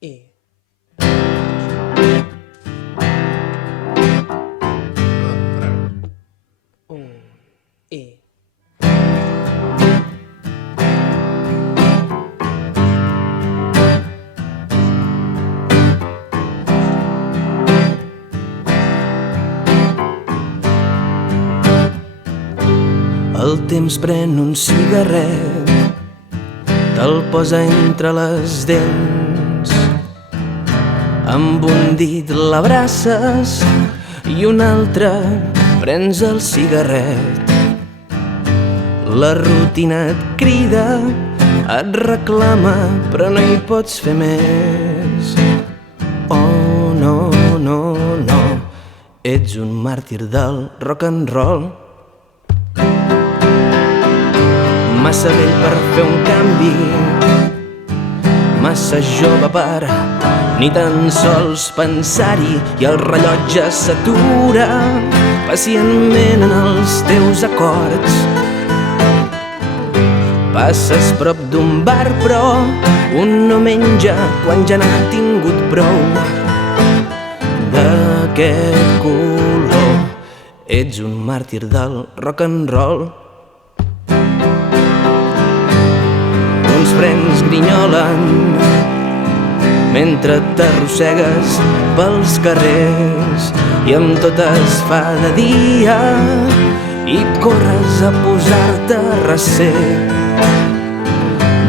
E. E. El temps pren un cigarret, te'l posa entre les dents. Amb un dit l'abraces i un altre prens el cigarret. La rutina et crida, et reclama, però no hi pots fer més. Oh, no, no, no, ets un màrtir del rock and roll. Massa vell per fer un canvi, massa jove per ni tan sols pensar-hi, i el rellotge s'atura pacientment en els teus acords. Passes prop d'un bar però un no menja quan ja n'ha tingut prou d'aquest color. Ets un màrtir del rock and roll. Uns frens grinyolen mentre t'arrossegues pels carrers i amb tot es fa de dia i corres a posar-te a recer.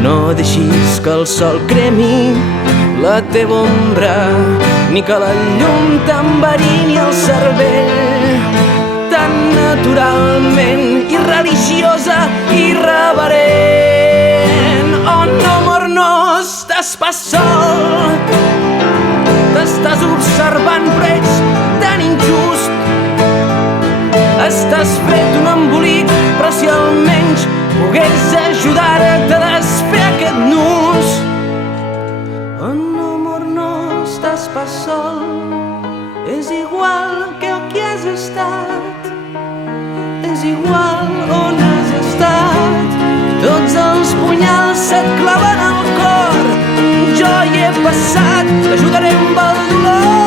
No deixis que el sol cremi la teva ombra ni que la llum t'enverini el cervell. Tan naturalment irreligiosa i irreverent. Oh no, amor, no estàs pas sol, t'estàs observant però ets tan injust. Estàs fet un embolic, però si almenys pogués ajudar-te a desfer aquest nus. Oh no, amor, no estàs pas sol, és igual que aquí has estat, és igual on has estat. Tots els punyals se't claven al cor, jo hi he passat, t'ajudaré amb el dolor.